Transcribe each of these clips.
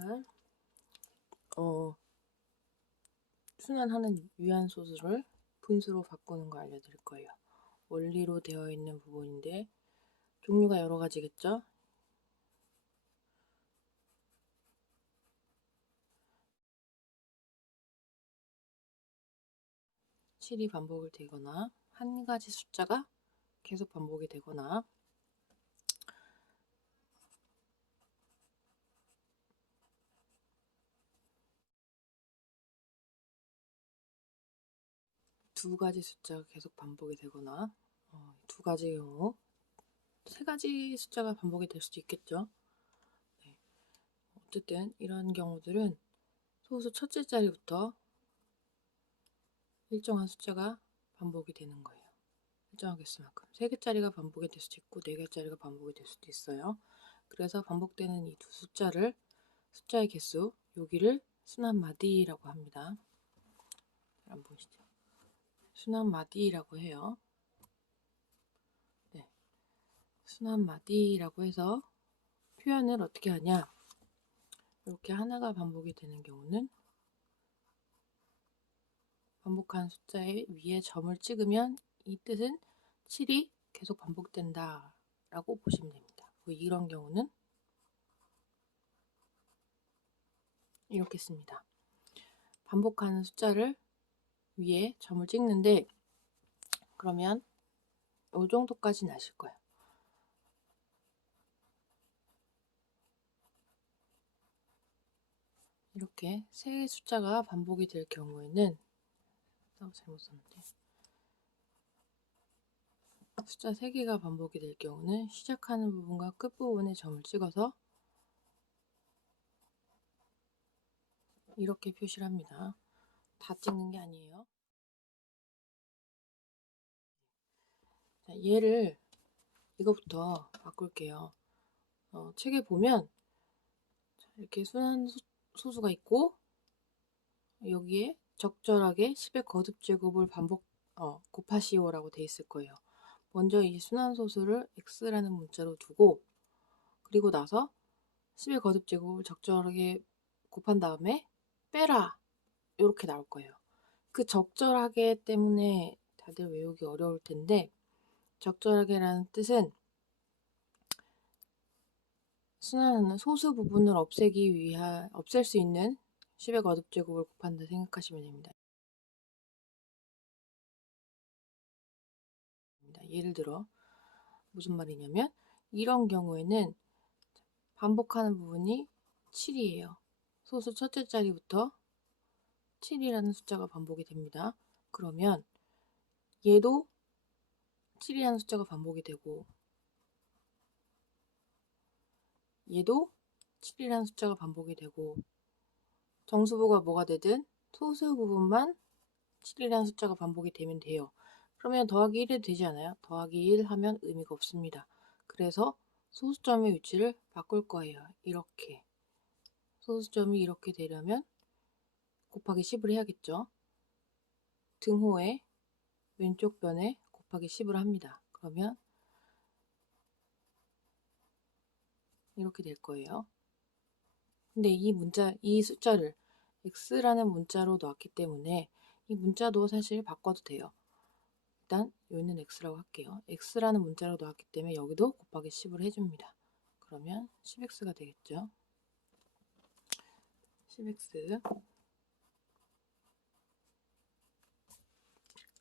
잘 순환하는 유한소수를 분수로 바꾸는 거 알려드릴 거예요. 원리로 되어 있는 부분인데 종류가 여러 가지겠죠? 실이 반복이 되거나 한 가지 숫자가 계속 반복이 되거나 두 가지 숫자가 계속 반복이 되거나 두 가지 경우 세 가지 숫자가 반복이 될 수도 있겠죠. 네. 어쨌든 이런 경우들은 소수 첫째 자리부터 일정한 숫자가 반복이 되는 거예요. 일정한 개수만큼 3개짜리가 반복이 될 수도 있고 4개짜리가 반복이 될 수도 있어요. 그래서 반복되는 이 두 숫자의 개수, 여기를 순환마디라고 합니다. 한번 보시죠. 순환마디라고 해요. 네. 순환마디라고 해서 표현을 어떻게 하냐, 이렇게 하나가 반복이 되는 경우는 반복한 숫자의 위에 점을 찍으면 이 뜻은 7이 계속 반복된다 라고 보시면 됩니다. 이런 경우는 이렇게 씁니다. 반복하는 숫자를 위에 점을 찍는데, 그러면 이 정도까지는 아실 거예요. 이렇게 세 숫자가 반복이 될 경우에는, 잘못 썼는데, 숫자 3개가 반복이 될 경우는 시작하는 부분과 끝부분에 점을 찍어서 이렇게 표시를 합니다. 다 찍는 게 아니에요. 자, 얘를 이거부터 바꿀게요. 책에 보면 이렇게 순환 소수가 있고 여기에 적절하게 10의 거듭제곱을 곱하시오라고 돼 있을 거예요. 먼저 이 순환소수를 x라는 문자로 두고, 그리고 나서 10의 거듭제곱을 적절하게 곱한 다음에 빼라, 이렇게 나올 거예요. 그 적절하게 때문에 다들 외우기 어려울 텐데, 적절하게라는 뜻은 순환하는 소수 부분을 없앨 수 있는 10의 거듭제곱을 곱한다 생각하시면 됩니다. 예를 들어 무슨 말이냐면, 이런 경우에는 반복하는 부분이 7이에요. 소수 첫째 자리부터 7이라는 숫자가 반복이 됩니다. 그러면 얘도 7이라는 숫자가 반복이 되고, 얘도 7이라는 숫자가 반복이 되고, 정수부가 뭐가 되든 소수 부분만 7이라는 숫자가 반복이 되면 돼요. 그러면 더하기 1해도 되지 않아요? 더하기 1 하면 의미가 없습니다. 그래서 소수점의 위치를 바꿀 거예요. 이렇게. 소수점이 이렇게 되려면 곱하기 10을 해야겠죠. 등호의 왼쪽 변에 곱하기 10을 합니다. 그러면 이렇게 될 거예요. 근데 이 숫자를 x라는 문자로 놨기 때문에 이 문자도 사실 바꿔도 돼요. 일단 여기는 x라고 할게요. x라는 문자로 놨기 때문에 여기도 곱하기 10을 해줍니다. 그러면 10x가 되겠죠. 10x가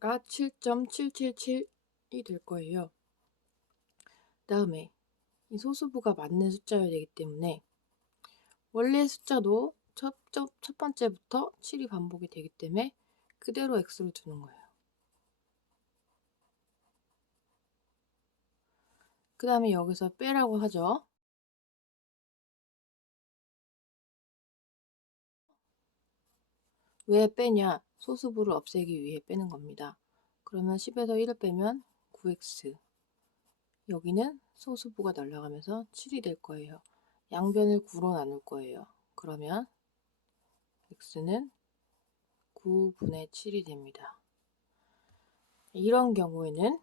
7.777이 될 거예요. 다음에 이 소수부가 맞는 숫자여야 되기 때문에 원래 숫자도 첫 번째부터 7이 반복이 되기 때문에 그대로 x로 두는 거예요. 그 다음에 여기서 빼라고 하죠. 왜 빼냐? 소수부를 없애기 위해 빼는 겁니다. 그러면 10에서 1을 빼면 9x. 여기는 소수부가 날아가면서 7이 될 거예요. 양변을 9로 나눌 거예요. 그러면 x는 9분의 7이 됩니다. 이런 경우에는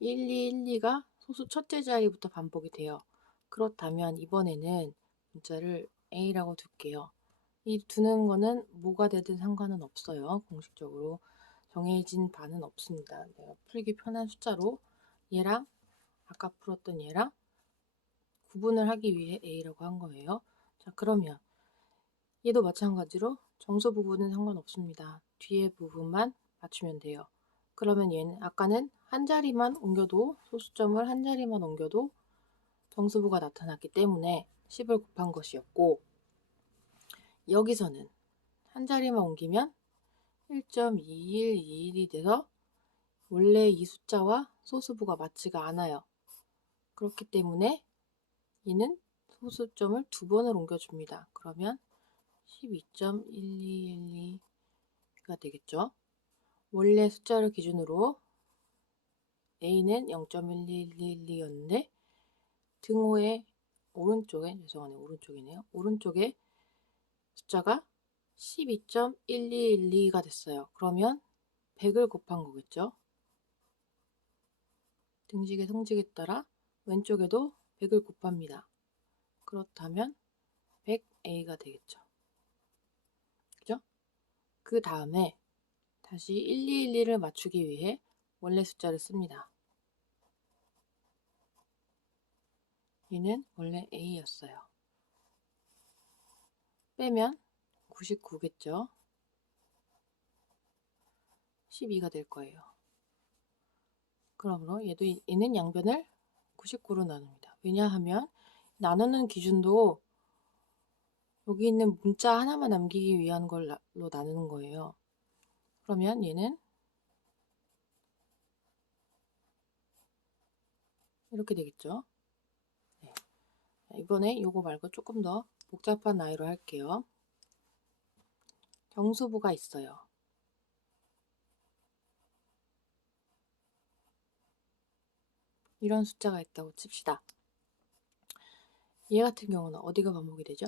1212가 소수 첫째 자리부터 반복이 돼요. 그렇다면 이번에는 문자를 A라고 둘게요. 이 두는 거는 뭐가 되든 상관은 없어요. 공식적으로 정해진 바는 없습니다. 내가 풀기 편한 숫자로 얘랑 아까 풀었던 얘랑 구분을 하기 위해 A라고 한 거예요. 자, 그러면 얘도 마찬가지로 정수 부분은 상관없습니다. 뒤에 부분만 맞추면 돼요. 그러면 얘는 아까는 한 자리만 옮겨도 소수점을 한 자리만 옮겨도 정수부가 나타났기 때문에 10을 곱한 것이었고, 여기서는 한 자리만 옮기면 1.2121이 돼서 원래 이 숫자와 소수부가 맞지가 않아요. 그렇기 때문에 얘는 소수점을 두 번을 옮겨줍니다. 그러면 12.1212가 되겠죠. 원래 숫자를 기준으로 A는 0.11112였는데 등호의 오른쪽에, 죄송하네요. 오른쪽이네요. 오른쪽에 숫자가 12.1212가 됐어요. 그러면 100을 곱한 거겠죠. 등식의 성질에 따라 왼쪽에도 100을 곱합니다. 그렇다면 100A가 되겠죠. 그죠? 그 다음에 다시 1212를 맞추기 위해 원래 숫자를 씁니다. 얘는 원래 A였어요. 빼면 99겠죠. 12가 될 거예요. 그러므로 얘는 양변을 99로 나눕니다. 왜냐하면 나누는 기준도 여기 있는 문자 하나만 남기기 위한 걸로 나누는 거예요. 그러면 얘는 이렇게 되겠죠. 네. 이번에 이거 말고 조금 더 복잡한 나이로 할게요. 정수부가 있어요. 이런 숫자가 있다고 칩시다. 얘 같은 경우는 어디가 반복이 되죠?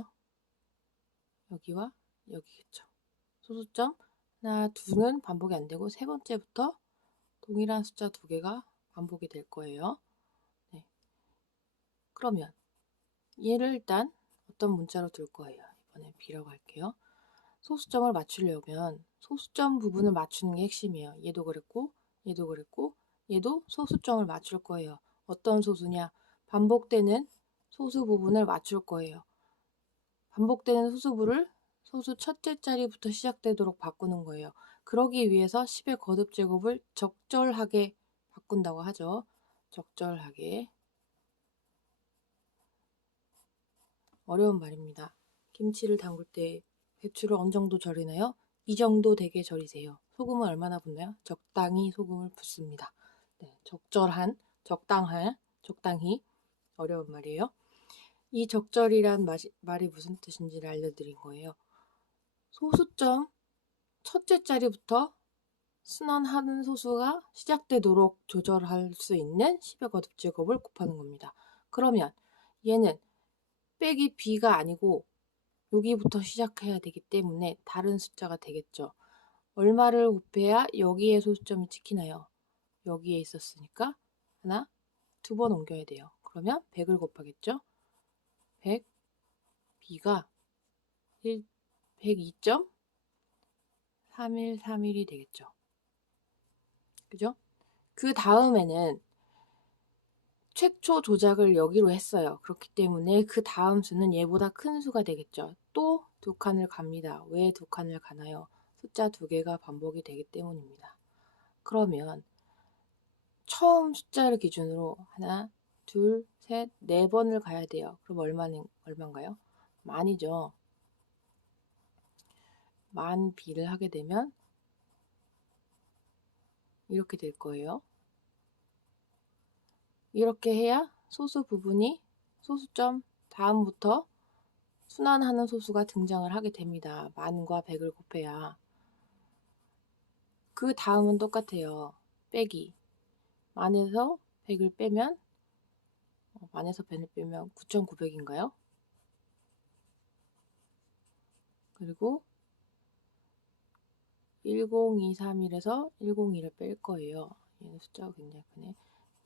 여기와 여기겠죠. 소수점 하나, 둘은 반복이 안 되고 세 번째부터 동일한 숫자 두 개가 반복이 될 거예요. 네. 그러면 얘를 일단 어떤 문자로 둘 거예요. 이번에 B라고 할게요. 소수점을 맞추려면 소수점 부분을 맞추는 게 핵심이에요. 얘도 그랬고 얘도 그랬고 얘도 소수점을 맞출 거예요. 어떤 소수냐? 반복되는 소수 부분을 맞출 거예요. 반복되는 소수부를 소수 첫째 자리부터 시작되도록 바꾸는 거예요. 그러기 위해서 10의 거듭 제곱을 적절하게 바꾼다고 하죠. 적절하게. 어려운 말입니다. 김치를 담글 때 배추를 어느 정도 절이나요? 이 정도 되게 절이세요. 소금을 얼마나 붓나요? 적당히 소금을 붓습니다. 네, 적절한, 적당히 어려운 말이에요. 이 적절이란 말이 무슨 뜻인지를 알려드린 거예요. 소수점 첫째 자리부터 순환하는 소수가 시작되도록 조절할 수 있는 10의 거듭 제곱을 곱하는 겁니다. 그러면 얘는 빼기 b가 아니고 여기부터 시작해야 되기 때문에 다른 숫자가 되겠죠. 얼마를 곱해야 여기에 소수점이 찍히나요? 여기에 있었으니까 하나, 두 번 옮겨야 돼요. 그러면 100을 곱하겠죠. 100, b가 102.3131이 되겠죠. 그죠? 그 다음에는 최초 조작을 여기로 했어요. 그렇기 때문에 그 다음 수는 얘보다 큰 수가 되겠죠. 또 두 칸을 갑니다. 왜 두 칸을 가나요? 숫자 두 개가 반복이 되기 때문입니다. 그러면 처음 숫자를 기준으로 하나, 둘, 셋, 네 번을 가야 돼요. 그럼 얼마인가요? 만이죠. 만 b를 하게 되면 이렇게 될 거예요. 이렇게 해야 소수 부분이 소수점 다음부터 순환하는 소수가 등장을 하게 됩니다. 만과 100을 곱해야. 그 다음은 똑같아요. 빼기. 만에서 100을 빼면 만에서 100을 빼면 9,900인가요? 그리고 10231에서 101을 뺄 거예요. 얘는 숫자가 굉장히 크네.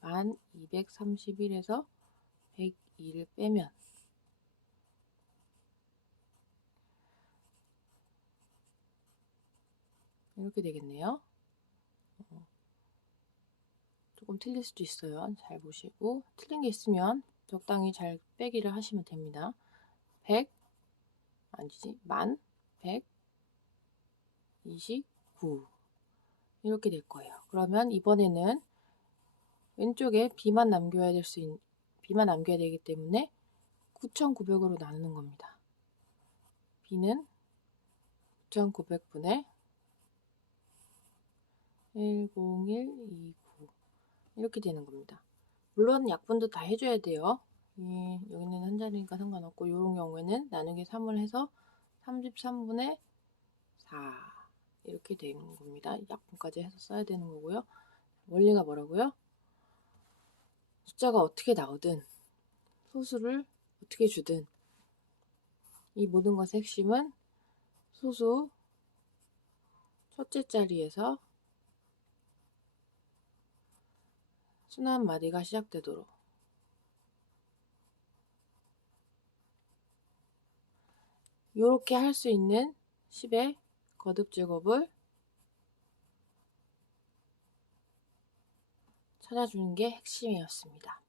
1231에서 102를 빼면 이렇게 되겠네요. 조금 틀릴 수도 있어요. 잘 보시고 틀린 게 있으면 적당히 잘 빼기를 하시면 됩니다. 100 아니지 1129 이렇게 될 거예요. 그러면 이번에는 왼쪽에 B만 남겨야 되기 때문에 9,900으로 나누는 겁니다. B는 9,900분의 10129 이렇게 되는 겁니다. 물론 약분도 다 해줘야 돼요. 여기는 한 자리니까 상관없고 이런 경우에는 나누기 3을 해서 33분의 4 이렇게 되는 겁니다. 약분까지 해서 써야 되는 거고요. 원리가 뭐라고요? 숫자가 어떻게 나오든 소수를 어떻게 주든 이 모든 것의 핵심은 소수 첫째 자리에서 순환 마디가 시작되도록 이렇게 할 수 있는 10의 거듭 제곱을 찾아주는 게 핵심이었습니다.